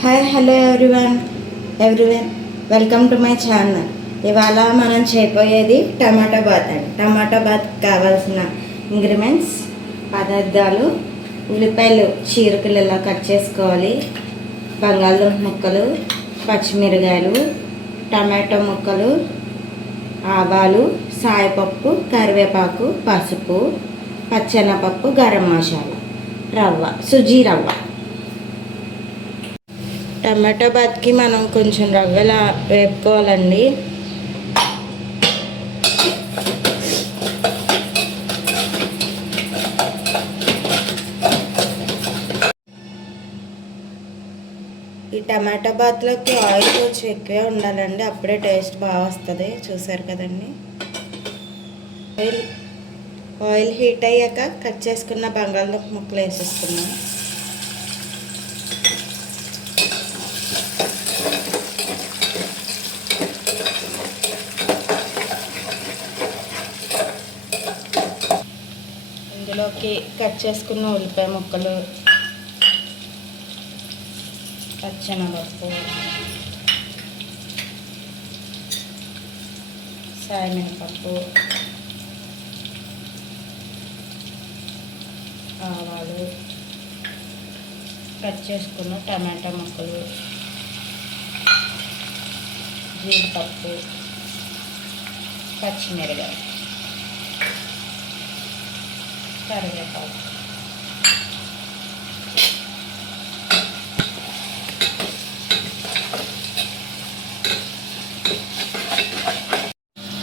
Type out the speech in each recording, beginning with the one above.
Hi hello everyone welcome to my channel. ఇవాళ మనం చేయబోయేది టమాటా బాత్ అండి. టమాటా బాత్ కావాల్సిన ఇంగ్రీడియంట్స్ పదార్థాలు: ఉల్లిపాయలు చీరకులు ఇలా కట్ చేసుకోవాలి, బంగాళదుంప ముక్కలు, పచ్చిమిరకాయలు, టమాటో ముక్కలు, ఆవాలు, సాయపప్పు, కరివేపాకు, పసుపు, పచ్చెనపప్పు, గరం మసాలా, రవ్వ, సుజీ రవ్వ. టమాటో బాత్కి మనం కొంచెం రవ్వలా వేపుకోవాలండి. ఈ టమాటో బాత్లోకి ఆయిల్ కొంచెం ఎక్కువే ఉండాలండి, అప్పుడే టేస్ట్ బాగా వస్తుంది. చూసారు కదండి. ఆయిల్ హీట్ అయ్యాక కట్ చేసుకున్న బంగాళదుంప ముక్కలు వేసేసుకున్నాం. ఇందులోకి కట్ చేసుకున్న ఉల్లిపాయ ముక్కలు, పచ్చెనపప్పు, సాయమినపప్పు, ఆవాలు, కట్ చేసుకున్న టమాటా ముక్కలు, జీడిపప్పు, పచ్చిమిరపకాయ, కరివేపాకు.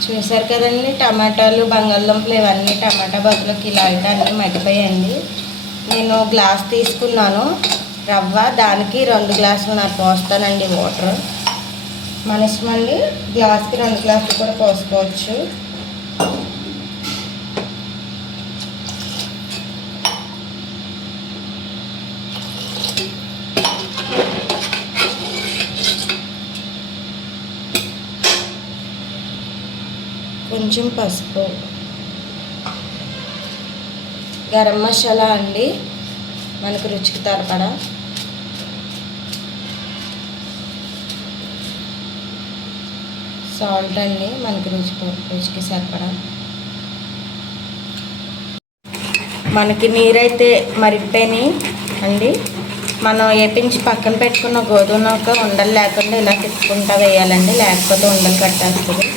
చూసారు కదండి, టమాటాలు, బంగాళదుంపలు ఇవన్నీ టమాటా బాత్లోకి ఇలా అయితే అన్నీ మగ్గిపోయాయండి. నేను గ్లాస్ తీసుకున్నాను రవ్వ, దానికి 2 గ్లాసులు నాకు పోస్తానండి వాటర్. మన ఇష్టం అండి, గ్లాస్కి 2 గ్లాసులు కూడా పోసుకోవచ్చు. కొంచెం పసుపు, గరం మసాలా అండి మనకు రుచికి సరిపడా, సాల్ట్ అండి మనకి రుచికి సరిపడా. మనకి నీరైతే మరిగిపోయినాయి అండి. మనం వేపించి పక్కన పెట్టుకున్న గోధుమ ఉండలు లేకుండా ఇలా తిప్పుకుంటా వేయాలండి, లేకపోతే ఉండలు కట్టేస్తుంది.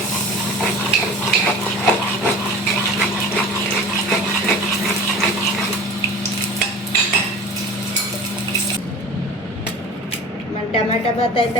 మన టమాటా బాత్ అయితే